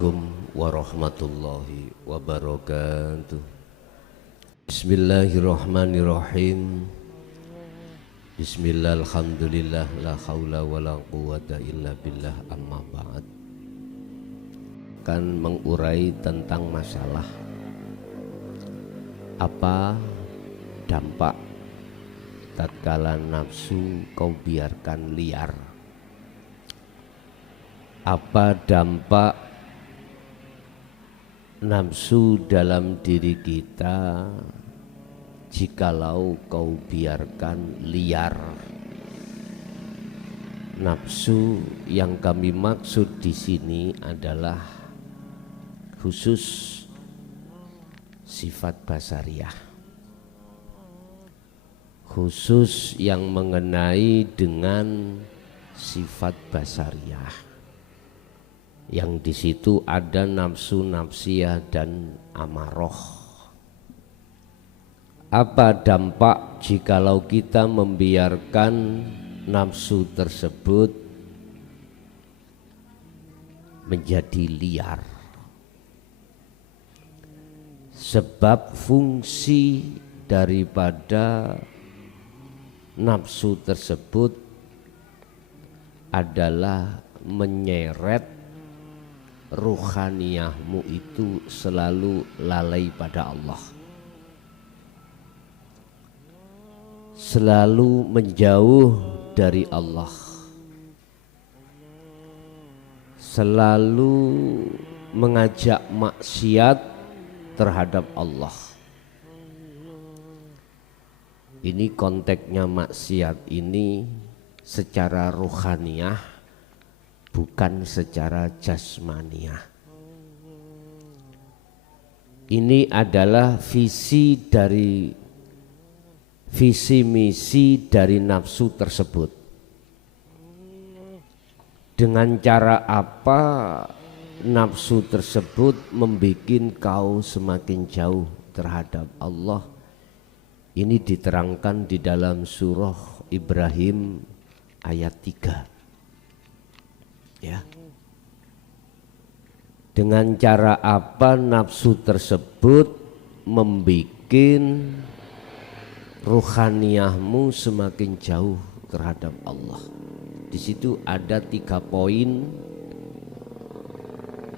Assalamualaikum warahmatullahi wabarakatuh. Bismillahirrahmanirrahim. Bismillah, alhamdulillah, la haula wa la quwata illa billah, amma ba'd. Kan mengurai tentang masalah apa dampak tatkala nafsu kau biarkan liar. Apa dampak nafsu dalam diri kita jikalau kau biarkan liar. Nafsu yang kami maksud di sini adalah khusus sifat basariah, khusus yang mengenai dengan sifat basariah, yang di situ ada nafsu nafsiyah dan amaroh. Apa dampak jikalau kita membiarkan nafsu tersebut menjadi liar? Sebab fungsi daripada nafsu tersebut adalah menyeret ruhaniyahmu itu selalu lalai pada Allah, selalu menjauh dari Allah, selalu mengajak maksiat terhadap Allah. Ini konteksnya maksiat ini secara ruhaniyah, bukan secara jasmaniah. Ini adalah visi misi dari nafsu tersebut. Dengan cara apa nafsu tersebut membuat kau semakin jauh terhadap Allah? Ini diterangkan di dalam surah Ibrahim ayat 3. Ya. Dengan cara apa nafsu tersebut membuat ruhaniyahmu semakin jauh terhadap Allah? Di situ ada 3 poin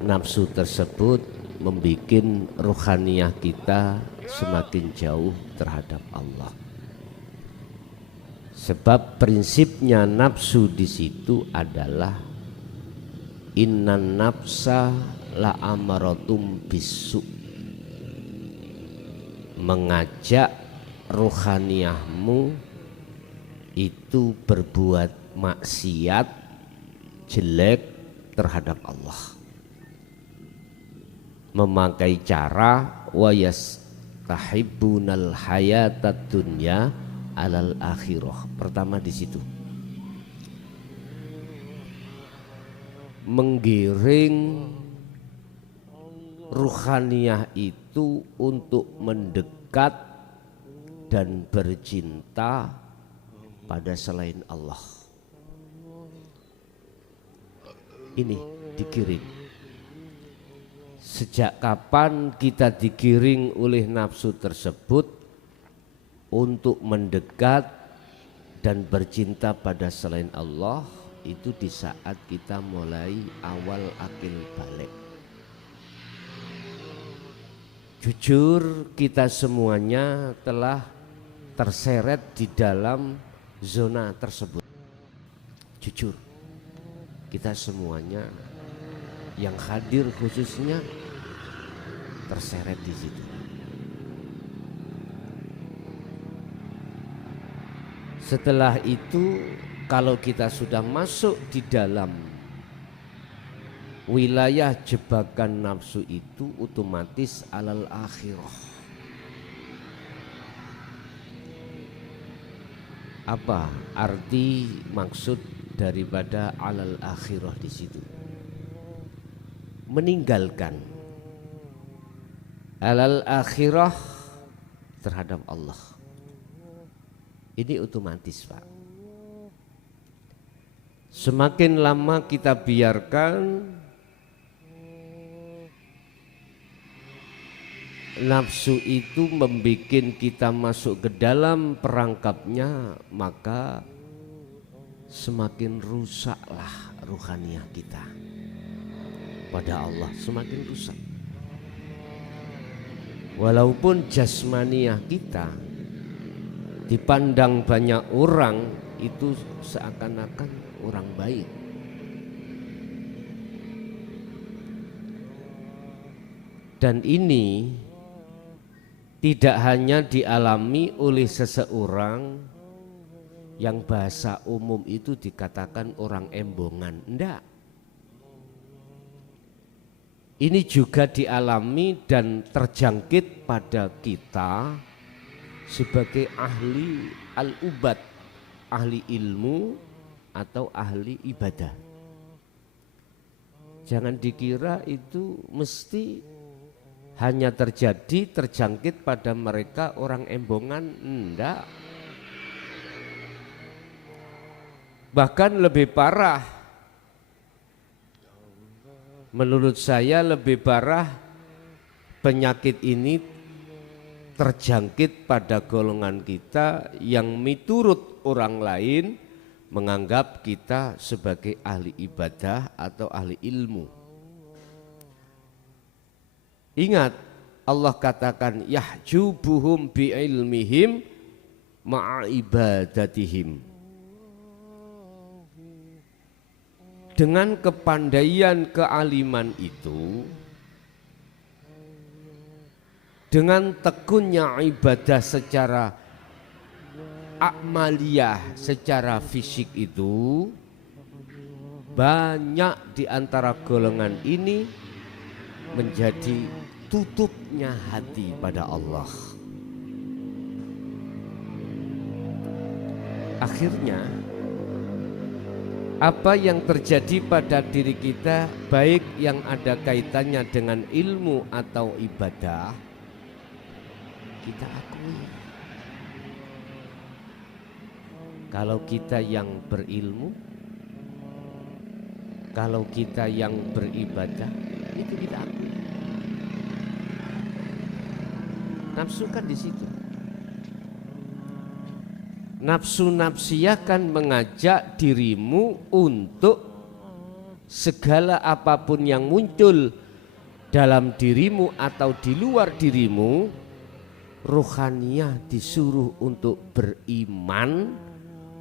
nafsu tersebut membuat ruhaniyah kita semakin jauh terhadap Allah. Sebab prinsipnya nafsu di situ adalah innan nafsa la amaratum bisu, mengajak ruhaniyahmu itu berbuat maksiat jelek terhadap Allah, memakai cara wa yastahibbunal hayatad dunya alal akhirah. Pertama di situ, menggiring ruhaniyah itu untuk mendekat dan bercinta pada selain Allah. Ini digiring. Sejak kapan kita digiring oleh nafsu tersebut untuk mendekat dan bercinta pada selain Allah? Itu di saat kita mulai awal akil balik. Jujur kita semuanya telah terseret di dalam zona tersebut. Jujur kita semuanya yang hadir khususnya terseret di situ. Setelah itu, kalau kita sudah masuk di dalam wilayah jebakan nafsu itu, otomatis alal akhirah. Apa arti maksud daripada alal akhirah di situ? Meninggalkan alal akhirah terhadap Allah. Ini otomatis, Pak. Semakin lama kita biarkan nafsu itu membuat kita masuk ke dalam perangkapnya, maka semakin rusaklah ruhaniah kita pada Allah, semakin rusak. Walaupun jasmaniah kita dipandang banyak orang itu seakan-akan orang baik. Dan ini tidak hanya dialami oleh seseorang yang bahasa umum itu dikatakan orang embongan, enggak. Ini juga dialami dan terjangkit pada kita sebagai ahli al-ubad, ahli ilmu atau ahli ibadah. Jangan dikira itu mesti hanya terjangkit pada mereka orang embongan, enggak. Bahkan lebih parah, menurut saya lebih parah penyakit ini terjangkit pada golongan kita yang miturut orang lain menganggap kita sebagai ahli ibadah atau ahli ilmu. Ingat, Allah katakan yahjubuhum bi'ilmihim ma'a ibadatihim. Dengan kepandaian kealiman itu, dengan tekunnya ibadah secara amaliyah, secara fisik itu, banyak di antara golongan ini menjadi tutupnya hati pada Allah. Akhirnya apa yang terjadi pada diri kita, baik yang ada kaitannya dengan ilmu atau ibadah, kita akui. Kalau kita yang berilmu, kalau kita yang beribadah, itu kita akui. Nafsu kan di situ. Nafsu nafsiyah kan mengajak dirimu untuk segala apapun yang muncul dalam dirimu atau di luar dirimu, ruhaniyah disuruh untuk beriman,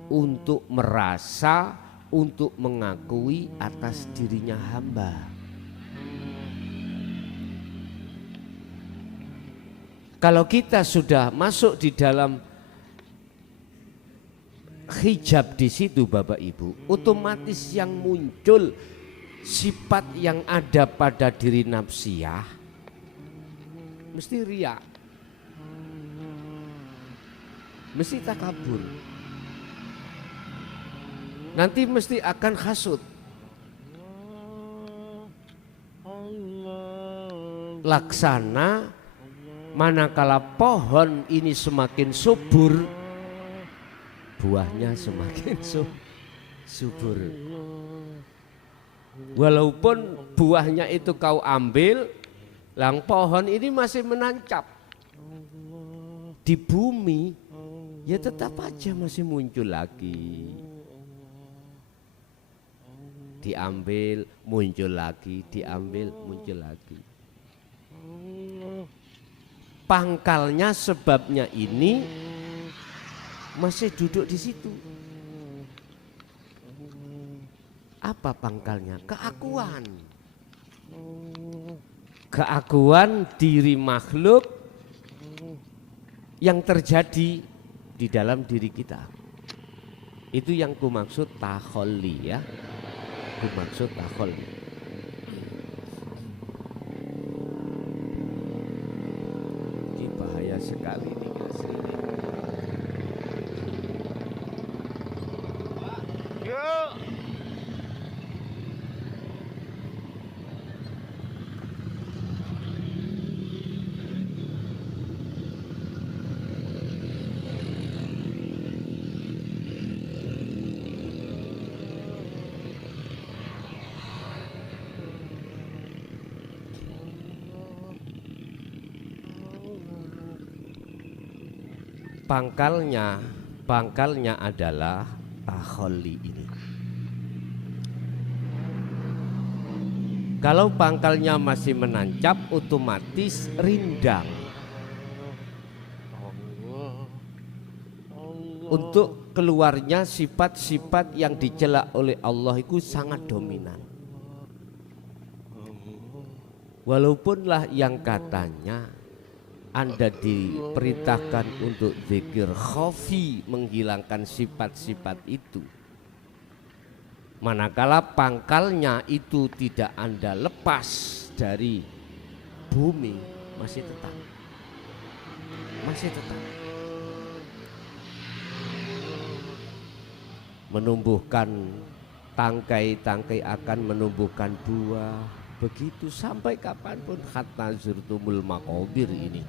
untuk merasa, untuk mengakui atas dirinya hamba. Kalau kita sudah masuk di dalam hijab di situ Bapak Ibu, otomatis yang muncul sifat yang ada pada diri nafsiyah mesti riya, mesti takabur, nanti mesti akan hasud. Laksana manakala pohon ini semakin subur, buahnya semakin subur. Walaupun buahnya itu kau ambil, lang pohon ini masih menancap di bumi, ya tetap aja masih muncul lagi. Diambil, muncul lagi, diambil, muncul lagi. Pangkalnya, sebabnya ini masih duduk di situ. Apa pangkalnya? Keakuan. Keakuan diri makhluk yang terjadi di dalam diri kita. Itu yang kumaksud takholli ya. Kumaksud takholli. Ini bahaya sekali ini asli. pangkalnya adalah takhalli ini. Kalau pangkalnya masih menancap, otomatis rindang. Untuk keluarnya sifat-sifat yang dicela oleh Allah itu sangat dominan. Walaupunlah yang katanya Anda diperintahkan untuk zikir khafi, menghilangkan sifat-sifat itu, manakala pangkalnya itu tidak Anda lepas dari bumi, masih tetap menumbuhkan tangkai-tangkai, akan menumbuhkan buah, begitu sampai kapanpun, hatta zurtumul maqabir ini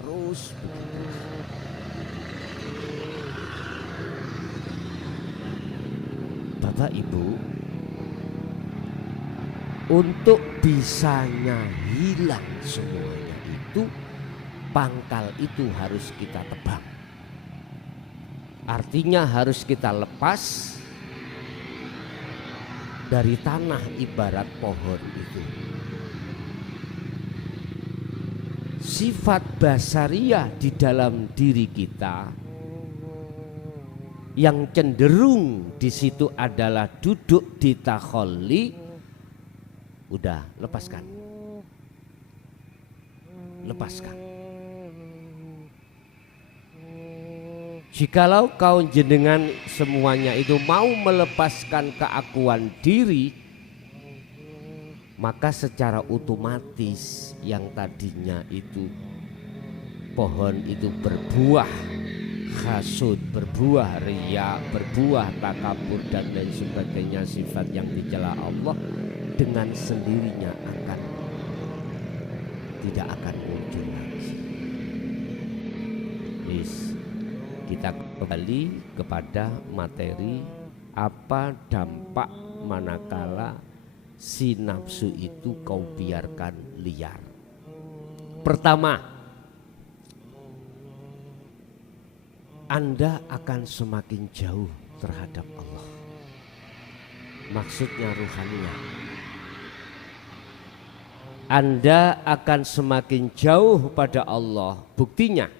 terus begitu. Bapak Ibu, untuk bisanya hilang semuanya itu, pangkal itu harus kita tebang. Artinya harus kita lepas dari tanah, ibarat pohon itu. Sifat basariyah di dalam diri kita yang cenderung di situ adalah duduk di takhalli, udah lepaskan. Jikalau kau jenengan semuanya itu mau melepaskan keakuan diri, maka secara otomatis yang tadinya itu pohon itu berbuah hasud, berbuah riya, berbuah takabur dan lain sebagainya, sifat yang dicela Allah, dengan sendirinya tidak akan muncul lagi. Kita kembali kepada materi, apa dampak manakala si nafsu itu kau biarkan liar. Pertama, Anda akan semakin jauh terhadap Allah. Maksudnya ruhaninya. Anda akan semakin jauh pada Allah. Buktinya,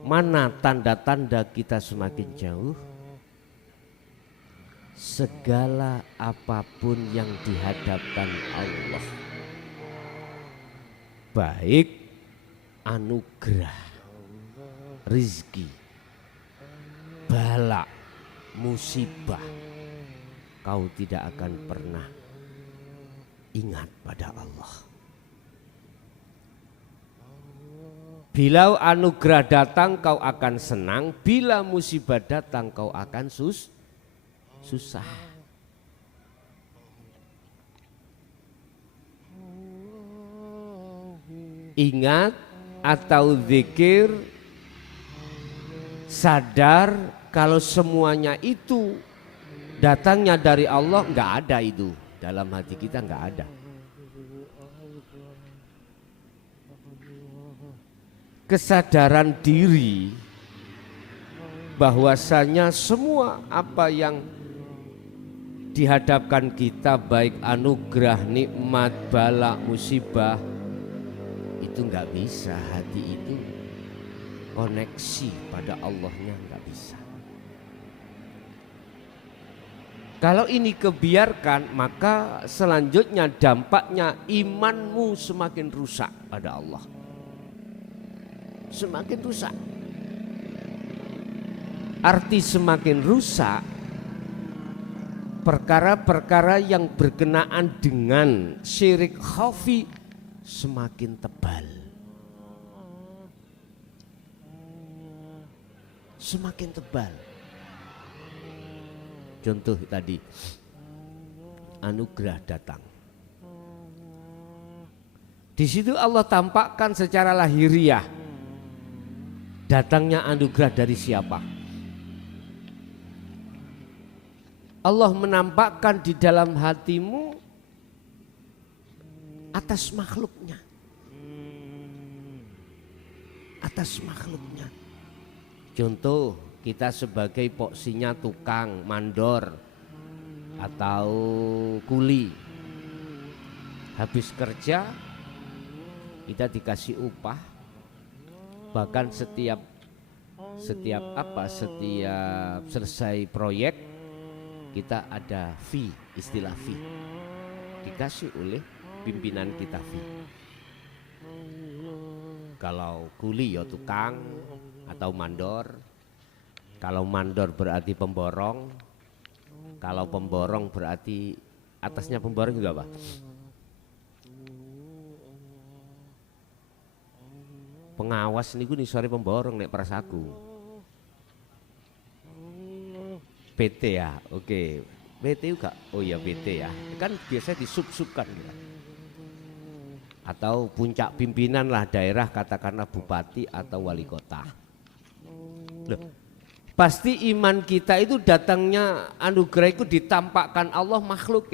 mana tanda-tanda kita semakin jauh? Segala apapun yang dihadapkan Allah, baik anugerah, rizki, bala, musibah, kau tidak akan pernah ingat pada Allah. Bila anugerah datang kau akan senang, bila musibah datang kau akan susah. Ingat atau zikir, sadar kalau semuanya itu datangnya dari Allah, enggak ada itu. Dalam hati kita enggak ada. Kesadaran diri bahwasanya semua apa yang dihadapkan kita, baik anugerah, nikmat, bala, musibah, itu nggak bisa, hati itu koneksi pada Allahnya nggak bisa. Kalau ini kebiarkan, maka selanjutnya dampaknya imanmu semakin rusak pada Allah. Semakin rusak. Arti semakin rusak, perkara-perkara yang berkenaan dengan syirik khafi semakin tebal. Semakin tebal. Contoh tadi, anugerah datang. Di situ Allah tampakkan secara lahiriah datangnya anugerah dari siapa? Allah menampakkan di dalam hatimu atas makhluknya. Atas makhluknya. Contoh, kita sebagai poksinya tukang, mandor atau kuli, habis kerja kita dikasih upah, bahkan setiap selesai proyek kita ada fee, istilah fee, dikasih oleh pimpinan kita fee. Kalau kuli ya tukang atau mandor. Kalau mandor berarti pemborong. Kalau pemborong berarti atasnya pemborong juga apa? Pengawas niku nisore pemborong nek prasaku. PT ya, oke. PT juga, oh ya PT ya. Kan biasanya disub-subkan gitu. Atau puncak pimpinan lah daerah, katakanlah bupati atau wali kota. Loh, pasti iman kita itu datangnya anugerah itu ditampakkan Allah makhluk.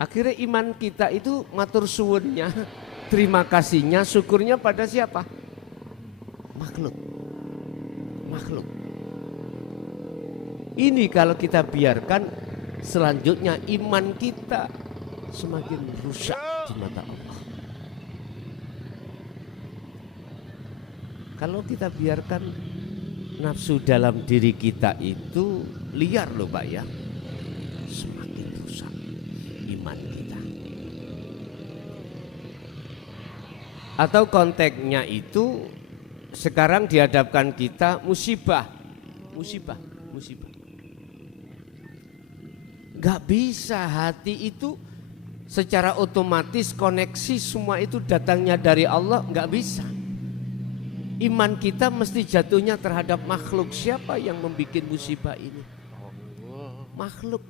Akhirnya iman kita itu matur suwunnya, terima kasihnya, syukurnya pada siapa? Makhluk. Makhluk. Ini kalau kita biarkan, selanjutnya iman kita semakin rusak di mata Allah. Kalau kita biarkan nafsu dalam diri kita itu liar loh Pak ya, semakin rusak iman kita. Atau konteksnya itu sekarang dihadapkan kita musibah. Gak bisa hati itu secara otomatis koneksi semua itu datangnya dari Allah, gak bisa. Iman kita mesti jatuhnya terhadap makhluk. Siapa yang membuat musibah ini? Makhluk.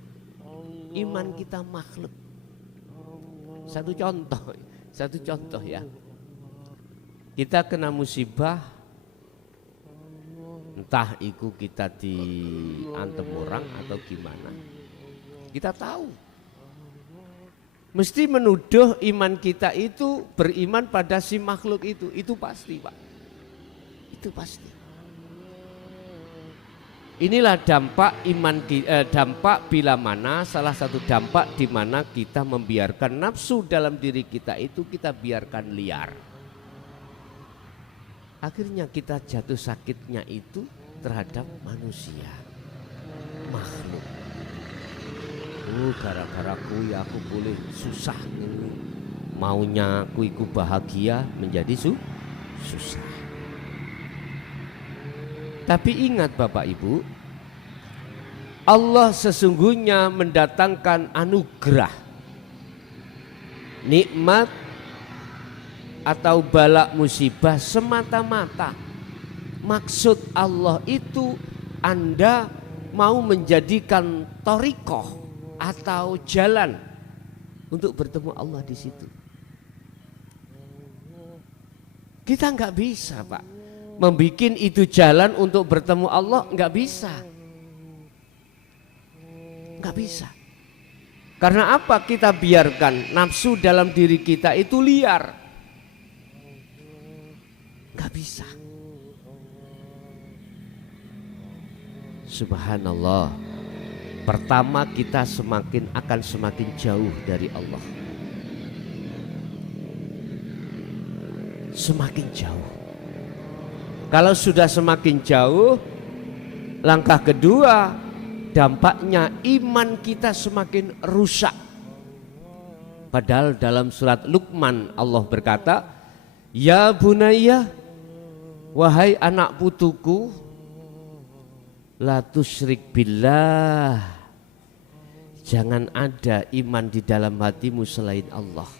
Iman kita makhluk. Satu contoh ya. Kita kena musibah, entah itu kita diantem orang atau gimana, kita tahu mesti menuduh iman kita itu beriman pada si makhluk itu pasti Pak, itu pasti. Inilah dampak iman, dampak bila mana, salah satu dampak di mana kita membiarkan nafsu dalam diri kita itu kita biarkan liar. Akhirnya kita jatuh sakitnya itu terhadap manusia, makhluk. Gara-gara kui aku boleh susah ini, maunya kuiku bahagia menjadi susah. Tapi ingat Bapak Ibu, Allah sesungguhnya mendatangkan anugerah, nikmat atau bala musibah semata-mata maksud Allah itu Anda mau menjadikan thariqah atau jalan untuk bertemu Allah di situ. Kita nggak bisa Pak membikin itu jalan untuk bertemu Allah, nggak bisa. Nggak bisa. Karena apa? Kita biarkan nafsu dalam diri kita itu liar. Nggak bisa. Subhanallah. Pertama kita akan semakin jauh dari Allah. Semakin jauh. Kalau sudah semakin jauh, langkah kedua dampaknya iman kita semakin rusak. Padahal dalam surat Luqman Allah berkata, ya bunayya, wahai anak putuku, la tusyrik billah, jangan ada iman di dalam hatimu selain Allah,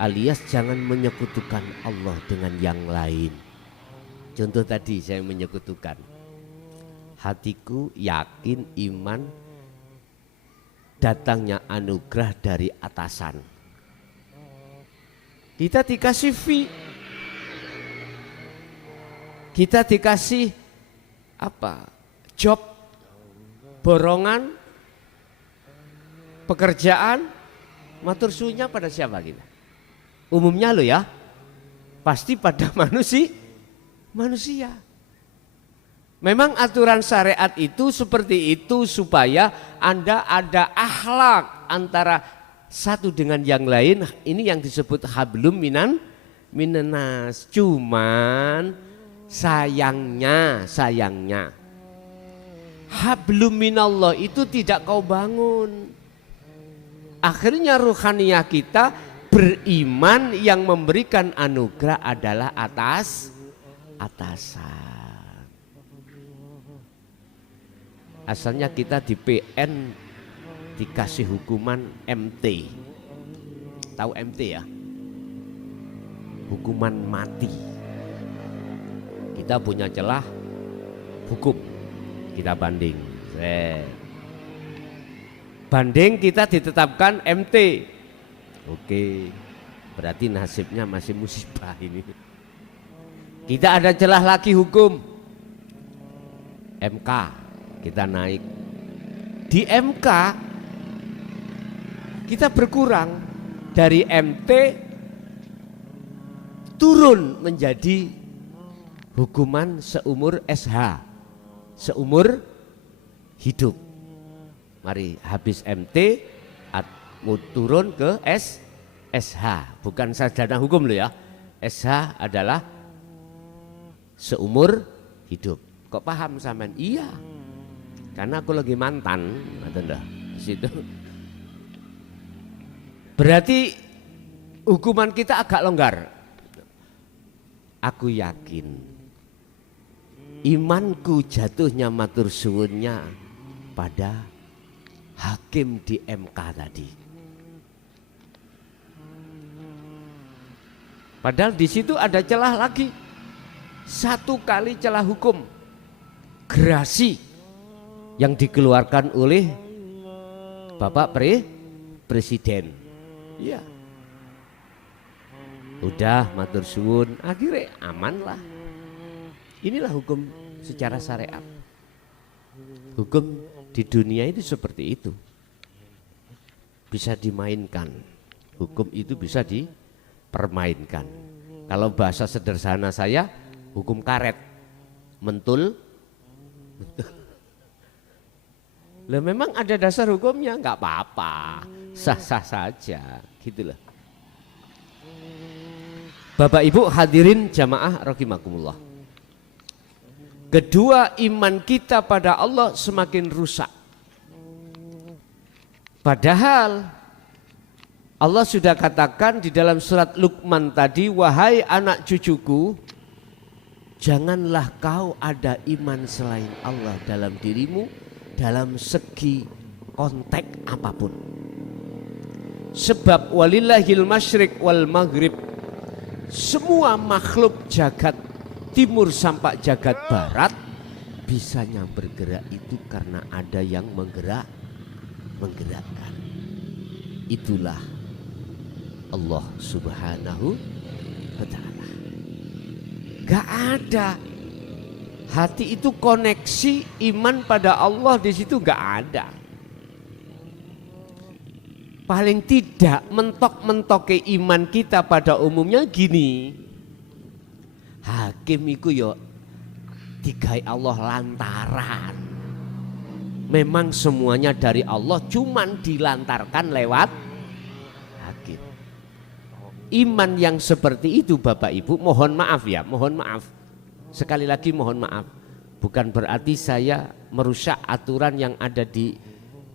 alias jangan menyekutukan Allah dengan yang lain. Contoh tadi saya menyekutukan, hatiku yakin iman datangnya anugerah dari atasan. Kita dikasih fee, kita dikasih apa? Job, borongan, pekerjaan, matur suwunnya pada siapa kita? Umumnya lo ya, pasti pada manusia. Memang aturan syariat itu seperti itu supaya Anda ada akhlak antara satu dengan yang lain. Ini yang disebut hablum minanas. Cuman sayangnya hablum minallah itu tidak kau bangun. Akhirnya ruhaniyah kita beriman yang memberikan anugerah adalah atasan. Asalnya kita di PN dikasih hukuman MT. Tahu MT ya? Hukuman mati. Kita punya celah hukum, kita banding. Banding kita ditetapkan MT. Oke, berarti nasibnya masih musibah ini. Kita ada celah lagi hukum MK, kita naik. Di MK kita berkurang dari MT turun menjadi hukuman seumur SH, seumur hidup. Mari habis MT mau turun ke SH, bukan sarjana hukum loh ya. SH adalah seumur hidup. Kok paham sampean? Iya. Karena aku lagi mantan, ada di situ. Berarti hukuman kita agak longgar. Aku yakin imanku jatuhnya matur suwunnya pada hakim di MK tadi. Padahal di situ ada celah lagi, satu kali celah hukum gerasi yang dikeluarkan oleh Bapak Presiden. Ya, udah matur suwun, akhirnya aman lah. Inilah hukum secara syariat. Hukum di dunia itu seperti itu, bisa dimainkan. Hukum itu bisa dipermainkan. Kalau bahasa sederhana saya, hukum karet, mentul. Lah memang ada dasar hukumnya, nggak apa-apa, sah-sah saja, gitulah. Bapak Ibu hadirin jamaah rahimakumullah. Kedua, iman kita pada Allah semakin rusak. Padahal Allah sudah katakan di dalam surat Luqman tadi, wahai anak cucuku, janganlah kau ada iman selain Allah dalam dirimu dalam segi konteks apapun. Sebab walillahil masyriq wal maghrib, semua makhluk jagat timur sampai jagat barat bisanya bergerak itu karena ada yang menggerakkan. Itulah Allah Subhanahu wa ta'ala. Gak ada hati itu koneksi iman pada Allah di situ, gak ada. Paling tidak mentok-mentoke iman kita pada umumnya gini. Hakim iku yo digawe Allah lantaran. Memang semuanya dari Allah, cuman dilantarkan lewat hakim. Iman yang seperti itu Bapak Ibu, mohon maaf ya, mohon maaf. Sekali lagi mohon maaf. Bukan berarti saya merusak aturan yang ada di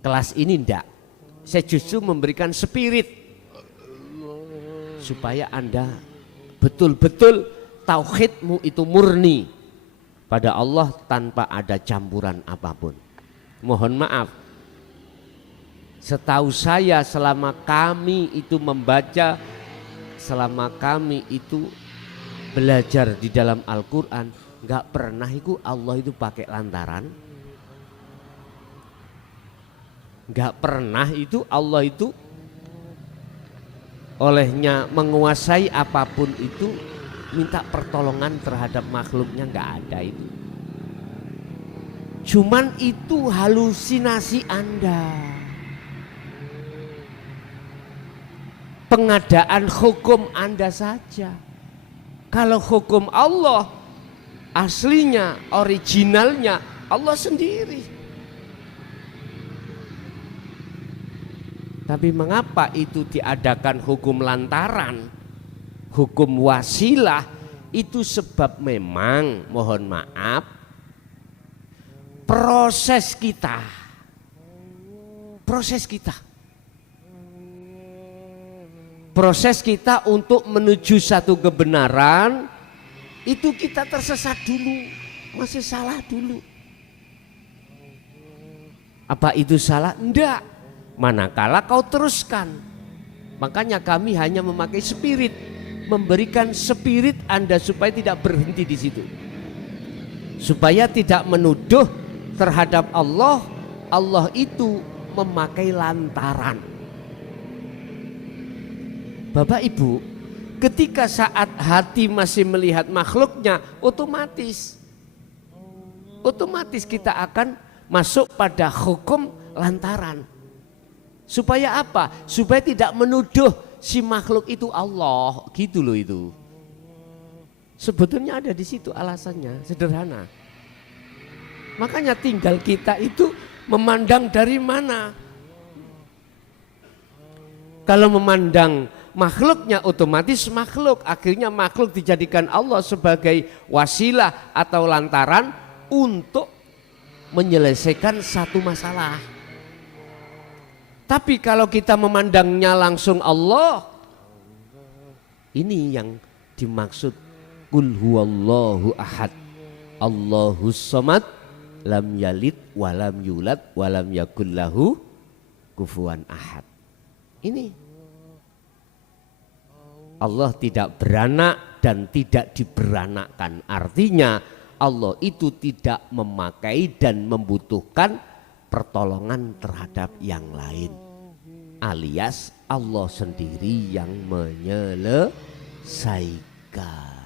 kelas ini, enggak. Saya justru memberikan spirit supaya Anda betul-betul tauhidmu itu murni pada Allah tanpa ada campuran apapun. Mohon maaf, setahu saya selama kami itu membaca, selama kami itu belajar di dalam Al-Quran, gak pernah itu Allah itu pakai lantaran. Gak pernah itu Allah itu olehnya menguasai apapun itu minta pertolongan terhadap makhluknya, gak ada itu. Cuman itu halusinasi Anda. Pengadaan hukum Anda saja. Kalau hukum Allah aslinya, originalnya Allah sendiri. Tapi mengapa itu diadakan hukum lantaran, hukum wasilah? Itu sebab memang mohon maaf proses kita untuk menuju satu kebenaran itu kita tersesat dulu, masih salah dulu. Apa itu salah? Enggak, manakala kau teruskan. Makanya kami hanya memakai spirit, memberikan spirit Anda supaya tidak berhenti di situ, supaya tidak menuduh terhadap Allah. Allah itu memakai lantaran. Bapak Ibu, ketika saat hati masih melihat makhluknya, otomatis kita akan masuk pada hukum lantaran. Supaya apa? Supaya tidak menuduh si makhluk itu Allah, gitu loh itu. Sebetulnya ada di situ alasannya, sederhana. Makanya tinggal kita itu memandang dari mana. Kalau memandang makhluknya, otomatis makhluk, akhirnya makhluk dijadikan Allah sebagai wasilah atau lantaran untuk menyelesaikan satu masalah. Tapi kalau kita memandangnya langsung Allah, ini yang dimaksud Qul huwallahu ahad, Allahus samad, lam yalid walam yulad walam yakul lahu kufuwan ahad. Ini Allah tidak beranak dan tidak diberanakkan. Artinya Allah itu tidak memakai dan membutuhkan pertolongan terhadap yang lain, alias Allah sendiri yang menyelesaikan.